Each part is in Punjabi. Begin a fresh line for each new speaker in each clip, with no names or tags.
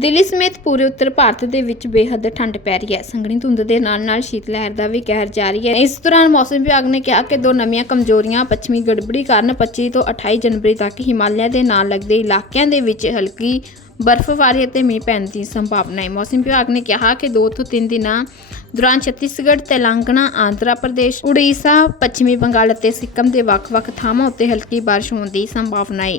ਦਿੱਲੀ ਸਮੇਤ ਪੂਰੇ ਉੱਤਰ ਭਾਰਤ ਦੇ ਵਿੱਚ ਬੇਹੱਦ ਠੰਡ ਪੈ ਰਹੀ ਹੈ। ਸੰਘਣੀ ਧੁੰਦ ਦੇ ਨਾਲ ਨਾਲ ਸ਼ੀਤ ਲਹਿਰ ਦਾ ਵੀ ਕਹਿਰ ਜਾਰੀ ਹੈ। ਇਸ ਦੌਰਾਨ ਮੌਸਮ ਵਿਭਾਗ ਨੇ ਕਿਹਾ ਕਿ ਦੋ ਨਵੀਆਂ ਕਮਜ਼ੋਰੀਆਂ, ਪੱਛਮੀ ਗੜਬੜੀ ਕਾਰਨ 25 ਤੋਂ 28 ਜਨਵਰੀ ਤੱਕ ਹਿਮਾਲਿਆ ਦੇ ਨਾਲ ਲੱਗਦੇ ਇਲਾਕਿਆਂ ਦੇ ਵਿੱਚ ਹਲਕੀ ਬਰਫ਼ਬਾਰੀ ਅਤੇ ਮੀਂਹ ਪੈਣ ਦੀ ਸੰਭਾਵਨਾ ਹੈ। ਮੌਸਮ ਵਿਭਾਗ ਨੇ ਕਿਹਾ ਕਿ 2 ਤੋਂ 3 ਦਿਨਾਂ ਦੌਰਾਨ ਛੱਤੀਸਗੜ੍ਹ, ਤੇਲੰਗਾਨਾ, ਆਂਧਰਾ ਪ੍ਰਦੇਸ਼, ਉੜੀਸਾ, ਪੱਛਮੀ ਬੰਗਾਲ ਅਤੇ ਸਿੱਕਮ ਦੇ ਵੱਖ-ਵੱਖ ਥਾਵਾਂ ਉੱਤੇ ਹਲਕੀ ਬਾਰਿਸ਼ ਹੋਣ ਦੀ ਸੰਭਾਵਨਾ ਹੈ।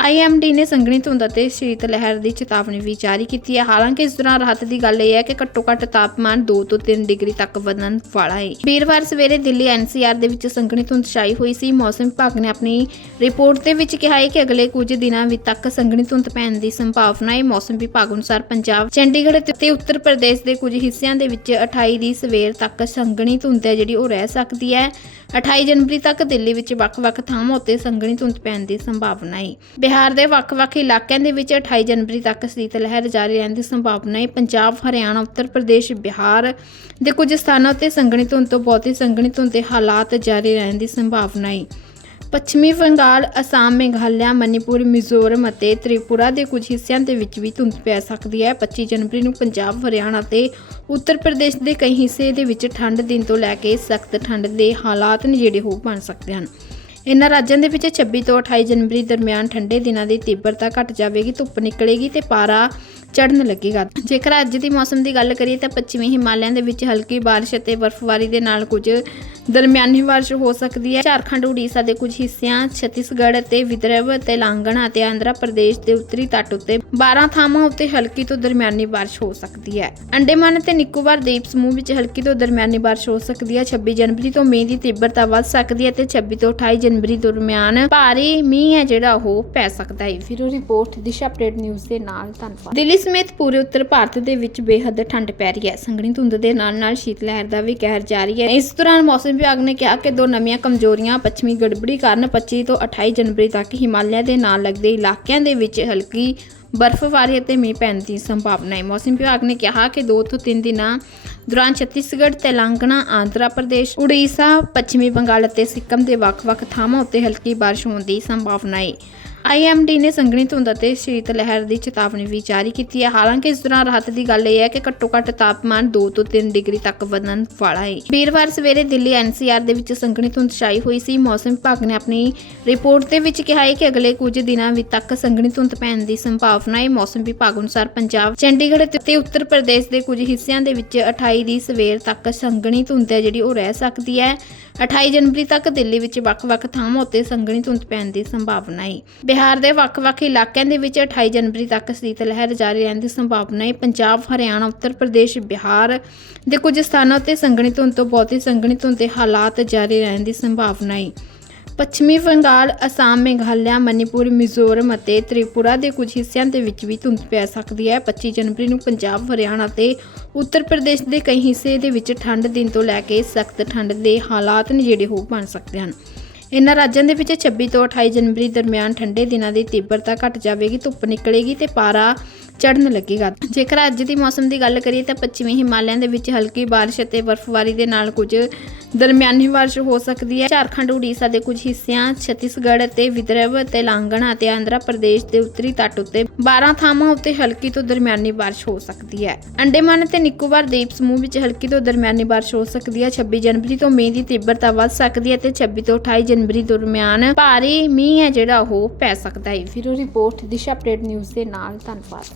ਆਈਐਮਡੀ ਨੇ ਸੰਘਣੀ ਧੁੰਦ ਅਤੇ ਸ਼ੀਤ ਲਹਿਰ ਦੀ ਚੇਤਾਵਨੀ ਵੀ ਜਾਰੀ ਕੀਤੀ ਹੈ। ਹਾਲਾਂਕਿ ਇਸ ਦੌਰਾਨ ਰਾਹਤ ਦੀ ਗੱਲ ਇਹ ਹੈ ਕਿ ਘੱਟੋ-ਘੱਟ ਤਾਪਮਾਨ 2 ਤੋਂ 3 ਡਿਗਰੀ ਤੱਕ ਵਧਣ ਵਾਲਾ ਹੈ। ਵੀਰਵਾਰ ਸਵੇਰੇ ਦਿੱਲੀ ਐਨਸੀਆਰ ਦੇ ਵਿੱਚ ਸੰਘਣੀ ਧੁੰਦ ਛਾਈ ਹੋਈ ਸੀ। ਮੌਸਮ ਵਿਭਾਗ ਨੇ ਆਪਣੀ ਰਿਪੋਰਟ ਦੇ ਵਿੱਚ ਕਿਹਾ ਹੈ ਕਿ ਅਗਲੇ ਕੁਝ ਦਿਨਾਂ ਵਿੱਚ ਤੱਕ ਸੰਘਣੀ ਧੁੰਦ ਪੈਣ ਦੀ ਸੰਭਾਵਨਾ ਹੈ। ਮੌਸਮ ਵਿਭਾਗ ਅਨੁਸਾਰ ਪੰਜਾਬ, ਚੰਡੀਗੜ੍ਹ ਤੇ ਉੱਤਰ ਪ੍ਰਦੇਸ਼ ਦੇ ਕੁਝ ਹਿੱਸਿਆਂ ਦੇ ਵਿੱਚ 28 ਦੀ ਸਵੇਰ ਤੱਕ ਸੰਘਣੀ ਧੁੰਦ ਹੈ ਜਿਹੜੀ ਉਹ ਰਹਿ ਸਕਦੀ ਹੈ। 28 ਜਨਵਰੀ ਤੱਕ ਦਿੱਲੀ ਵਿੱਚ ਵੱਖ-ਵੱਖ ਥਾਵਾਂ ਉੱਤੇ ਸੰਘਣੀ ਧੁੰਦ ਪੈਣ ਦੀ ਸੰਭਾਵਨਾ ਹੈ ਬਿਹਾਰ ਦੇ ਵੱਖ-ਵੱਖ ਇਲਾਕਿਆਂ ਦੇ ਵਿੱਚ 28 ਜਨਵਰੀ ਤੱਕ ਸ਼ੀਤ ਲਹਿਰ ਜਾਰੀ ਰਹਿਣ ਦੀ ਸੰਭਾਵਨਾ ਹੈ ਪੰਜਾਬ, ਹਰਿਆਣਾ, ਉੱਤਰ ਪ੍ਰਦੇਸ਼, ਬਿਹਾਰ ਦੇ ਕੁਝ ਸਥਾਨਾਂ ਉੱਤੇ ਸੰਘਣੀ ਧੁੰਦ ਤੋਂ ਬਹੁਤੀ ਸੰਘਣੀ ਧੁੰਦ ਦੇ ਹਾਲਾਤ ਜਾਰੀ ਰਹਿਣ ਦੀ ਸੰਭਾਵਨਾ ਹੈ ਪੱਛਮੀ ਬੰਗਾਲ, ਅਸਾਮ, ਮੇਘਾਲਿਆ, ਮਨੀਪੁਰ, ਮਿਜ਼ੋਰਮ ਅਤੇ ਤ੍ਰਿਪੁਰਾ ਦੇ ਕੁਝ ਹਿੱਸਿਆਂ ਦੇ ਵਿੱਚ ਵੀ ਧੁੰਦ ਪੈ ਸਕਦੀ ਹੈ। 25 ਜਨਵਰੀ ਨੂੰ ਪੰਜਾਬ, ਹਰਿਆਣਾ ਤੇ ਉੱਤਰ ਪ੍ਰਦੇਸ਼ ਦੇ ਕਈ ਹਿੱਸੇ ਦੇ ਵਿੱਚ ਠੰਡ ਦਿਨ ਤੋਂ ਲੈ ਕੇ ਸਖਤ ਠੰਡ ਦੇ ਹਾਲਾਤ ਨੇ ਜਿਹੜੇ ਉਹ ਬਣ ਸਕਦੇ ਹਨ। ਇਨ੍ਹਾਂ ਰਾਜਾਂ ਦੇ ਵਿੱਚ 26 ਤੋਂ 28 ਜਨਵਰੀ ਦਰਮਿਆਨ ਠੰਡੇ ਦਿਨਾਂ ਦੀ ਤੀਬਰਤਾ ਘਟ ਜਾਵੇਗੀ, ਧੁੱਪ ਨਿਕਲੇਗੀ ਤੇ ਪਾਰਾ ਚੜ੍ਹਨ ਲੱਗੇਗਾ। ਜੇਕਰ ਅੱਜ ਦੀ ਮੌਸਮ ਦੀ ਗੱਲ ਕਰੀਏ ਤਾਂ ਪੱਛਮੀ ਹਿਮਾਲਿਆ ਦੇ ਵਿੱਚ ਹਲਕੀ ਬਾਰਿਸ਼ ਅਤੇ ਬਰਫ਼ਬਾਰੀ ਦੇ ਨਾਲ ਕੁਝ ਦਰਮਿਆਨੀ ਬਾਰਿਸ਼ ਹੋ ਸਕਦੀ ਹੈ। ਝਾਰਖੰਡ ਉੜੀਸਾ ਦੇ ਕੁਝ ਹਿੱਸਿਆਂ ਛੱਤੀਸਗੜ੍ਹ ਅਤੇ ਵਿਦਰਭ ਤੇਲੰਗਾਨਾ ਅਤੇ ਆਂਧਰਾ ਪ੍ਰਦੇਸ਼ ਦੇ ਉੱਤਰੀ ਤੱਟ ਉੱਤੇ 12 ਥਾਵਾਂ ਉੱਤੇ ਹਲਕੀ ਤੋਂ ਦਰਮਿਆਨੀ ਬਾਰਿਸ਼ ਹੋ ਸਕਦੀ ਹੈ। ਅੰਡੇਮਾਨ ਅਤੇ ਨਿਕੋਬਾਰ ਦੀਪ ਸਮੂਹ ਵਿੱਚ ਹਲਕੀ ਤੋਂ ਦਰਮਿਆਨੀ ਬਾਰਿਸ਼ ਹੋ ਸਕਦੀ ਹੈ। 26 ਜਨਵਰੀ ਤੋਂ ਮੀਂਹ ਦੀ ਤੀਬਰਤਾ ਵੱਧ ਸਕਦੀ ਹੈ ਤੇ 26 ਤੋਂ 28 ਜਨਵਰੀ ਦਰਮਿਆਨ ਭਾਰੀ ਮੀਂਹ ਹੈ ਜਿਹੜਾ ਉਹ ਪੈ ਸਕਦਾ ਹੈ। ਫਿਰ ਉਹ ਰਿਪੋਰਟ ਦਿਸ਼ਾ ਅਪਡੇਟ ਨਿਊਜ਼ ਦੇ ਨਾਲ ਧੰਨਵਾਦ। ਦਿੱਲੀ ਸਮੇਤ ਪੂਰੇ ਉੱਤਰ ਭਾਰਤ ਦੇ ਵਿੱਚ ਬੇਹੱਦ ਠੰਡ ਪੈ ਰਹੀ ਹੈ। ਸੰਘਣੀ ਧੁੰਦ ਦੇ ਨਾਲ ਨਾਲ ਸ਼ੀਤ ਲਹਿਰ ਦਾ ਵੀ ਕਹਿਰ ਜਾਰੀ ਹੈ। ਇਸ ਦੌਰਾਨ ਮੌਸਮ ਵਿਭਾਗ ਨੇ ਕਿਹਾ ਕਿ ਦੋ ਨਵੀਆਂ ਕਮਜ਼ੋਰੀਆਂ ਪੱਛਮੀ ਗੜਬੜੀ ਕਾਰਨ 25 ਤੋਂ 28 ਜਨਵਰੀ ਤੱਕ ਹਿਮਾਲਿਆ ਦੇ ਨਾਲ ਲੱਗਦੇ ਇਲਾਕਿਆਂ ਦੇ ਵਿੱਚ ਹਲਕੀ ਬਰਫ਼ਬਾਰੀ ਅਤੇ ਮੀਂਹ ਪੈਣ ਦੀ ਸੰਭਾਵਨਾ ਹੈ। ਮੌਸਮ ਵਿਭਾਗ ਨੇ ਕਿਹਾ ਕਿ 2 ਤੋਂ 3 ਦਿਨਾਂ ਦੌਰਾਨ ਛੱਤੀਸਗੜ੍ਹ, ਤੇਲੰਗਾਨਾ, ਆਂਧਰਾ ਪ੍ਰਦੇਸ਼, ਉੜੀਸਾ, ਪੱਛਮੀ ਬੰਗਾਲ ਅਤੇ ਸਿੱਕਮ ਦੇ ਵੱਖ-ਵੱਖ ਥਾਵਾਂ ਉੱਤੇ ਹਲਕੀ ਬਾਰਿਸ਼ ਹੋਣ ਦੀ ਸੰਭਾਵਨਾ ਹੈ। ਆਈਐਮਡੀ ਨੇ ਸੰਘਣੀ ਧੁੰਦ ਅਤੇ ਸ਼ੀਤ ਲਹਿਰ ਦੀ ਚੇਤਾਵਨੀ ਵੀ ਜਾਰੀ ਕੀਤੀ ਹੈ। ਹਾਲਾਂਕਿ ਇਸ ਦੌਰਾਨ ਰਾਹਤ ਦੀ ਗੱਲ ਇਹ ਹੈ ਕਿ ਘੱਟੋ-ਘੱਟ ਤਾਪਮਾਨ 2 ਤੋਂ 3 ਡਿਗਰੀ ਤੱਕ ਵਧਣ ਵਾਲਾ ਹੈ। ਵੀਰਵਾਰ ਸਵੇਰੇ ਦਿੱਲੀ ਐਨਸੀਆਰ ਦੇ ਵਿੱਚ ਸੰਘਣੀ ਧੁੰਦ ਛਾਈ ਹੋਈ ਸੀ। ਮੌਸਮ ਵਿਭਾਗ ਨੇ ਆਪਣੀ ਰਿਪੋਰਟ ਦੇ ਵਿੱਚ ਕਿਹਾ ਹੈ ਕਿ ਅਗਲੇ ਕੁਝ ਦਿਨਾਂ ਵਿੱਚ ਤੱਕ ਸੰਘਣੀ ਧੁੰਦ ਪੈਣ ਦੀ ਸੰਭਾਵਨਾ ਹੈ। ਮੌਸਮ ਵਿਭਾਗ ਅਨੁਸਾਰ ਪੰਜਾਬ, ਚੰਡੀਗੜ੍ਹ ਤੇ ਉੱਤਰ ਪ੍ਰਦੇਸ਼ ਦੇ ਕੁਝ ਹਿੱਸਿਆਂ ਦੇ ਵਿੱਚ 28 ਦੀ ਸਵੇਰ ਤੱਕ ਸੰਘਣੀ ਧੁੰਦ ਹੈ ਜਿਹੜੀ ਉਹ ਰਹਿ ਸਕਦੀ ਹੈ। 28 ਜਨਵਰੀ ਤੱਕ ਦਿੱਲੀ ਵਿੱਚ ਵੱਖ-ਵੱਖ ਥਾਵਾਂ ਉੱਤੇ ਸੰਘਣੀ ਧੁੰਦ ਪੈਣ ਦੀ ਸੰਭਾਵਨਾ ਹੈ। ਬਿਹਾਰ ਦੇ ਵੱਖ-ਵੱਖ ਇਲਾਕਿਆਂ ਦੇ ਵਿੱਚ 28 ਜਨਵਰੀ ਤੱਕ ਸ਼ੀਤ ਲਹਿਰ ਜਾਰੀ ਰਹਿਣ ਦੀ ਸੰਭਾਵਨਾ ਹੈ। ਪੰਜਾਬ, ਹਰਿਆਣਾ, ਉੱਤਰ ਪ੍ਰਦੇਸ਼, ਬਿਹਾਰ ਦੇ ਕੁਝ ਸਥਾਨਾਂ ਉੱਤੇ ਸੰਘਣੀ ਧੁੰਦ ਤੋਂ ਬਹੁਤੀ ਸੰਘਣੀ ਧੁੰਦ ਦੇ ਹਾਲਾਤ ਜਾਰੀ ਰਹਿਣ ਦੀ ਸੰਭਾਵਨਾ ਹੈ। ਪੱਛਮੀ ਬੰਗਾਲ, ਅਸਾਮ, ਮੇਘਾਲਿਆ, ਮਨੀਪੁਰ, ਮਿਜ਼ੋਰਮ ਅਤੇ ਤ੍ਰਿਪੁਰਾ ਦੇ ਕੁਝ ਹਿੱਸਿਆਂ ਦੇ ਵਿੱਚ ਵੀ ਧੁੰਦ ਪੈ ਸਕਦੀ ਹੈ। 25 ਜਨਵਰੀ ਨੂੰ ਪੰਜਾਬ, ਹਰਿਆਣਾ ਤੇ ਉੱਤਰ ਪ੍ਰਦੇਸ਼ ਦੇ ਕਈ ਹਿੱਸੇ ਦੇ ਵਿੱਚ ਠੰਡ ਦਿਨ ਤੋਂ ਲੈ ਕੇ ਸਖਤ ਠੰਡ ਦੇ ਹਾਲਾਤ ਨੇ ਜਿਹੜੇ ਉਹ ਬਣ ਸਕਦੇ ਹਨ। ਇਨ੍ਹਾਂ ਰਾਜਾਂ ਦੇ ਵਿੱਚ 26 ਤੋਂ 28 ਜਨਵਰੀ ਦਰਮਿਆਨ ਠੰਡੇ ਦਿਨਾਂ ਦੀ ਤੀਬਰਤਾ ਘਟ ਜਾਵੇਗੀ, ਧੁੱਪ ਨਿਕਲੇਗੀ ਤੇ ਪਾਰਾ ਚੜਨ ਲੱਗੇਗਾ। ਜੇਕਰ ਅੱਜ ਦੀ ਮੌਸਮ ਦੀ ਗੱਲ ਕਰੀਏ ਤਾਂ ਪੱਛਮੀ ਹਿਮਾਲਿਆ ਦੇ ਵਿੱਚ ਹਲਕੀ ਬਾਰਿਸ਼ ਅਤੇ ਬਰਫ਼ਬਾਰੀ ਦੇ ਨਾਲ ਕੁਝ ਦਰਮਿਆਨੀ ਬਾਰਿਸ਼ ਹੋ ਸਕਦੀ ਹੈ। ਝਾਰਖੰਡ, ਉੜੀਸਾ ਦੇ ਕੁਝ ਹਿੱਸਿਆਂ, ਛੱਤੀਸਗੜ੍ਹ ਅਤੇ ਵਿਦਰਭ ਤੇਲੰਗਾਨਾ ਅਤੇ ਆਂਧਰਾ ਪ੍ਰਦੇਸ਼ ਦੇ ਉੱਤਰੀ ਤੱਟ ਉੱਤੇ 12 ਥਾਵਾਂ ਉੱਤੇ ਹਲਕੀ ਤੋਂ ਦਰਮਿਆਨੀ ਬਾਰਿਸ਼ ਹੋ ਸਕਦੀ ਹੈ। ਅੰਡੇਮਾਨ ਅਤੇ ਨਿਕੋਬਾਰ ਦੀਪ ਸਮੂਹ ਵਿੱਚ ਹਲਕੀ ਤੋਂ ਦਰਮਿਆਨੀ ਬਾਰਿਸ਼ ਹੋ ਸਕਦੀ ਹੈ। 26 ਜਨਵਰੀ ਤੋਂ ਮੀਂਹ ਦੀ ਤੀਬਰਤਾ ਵੱਧ ਸਕਦੀ ਹੈ ਤੇ 26 ਤੋਂ 28 ਜਨਵਰੀ ਦਰਮਿਆਨ ਭਾਰੀ ਮੀਂਹ ਹੈ ਜਿਹੜਾ ਉਹ ਪੈ ਸਕਦਾ ਹੈ। ਫਿਰ ਰਿਪੋਰਟ, ਦਿਸ਼ਾ ਅਪਡੇਟ ਨਿਊਜ਼ ਦੇ ਨਾਲ, ਧੰਨਵਾਦ।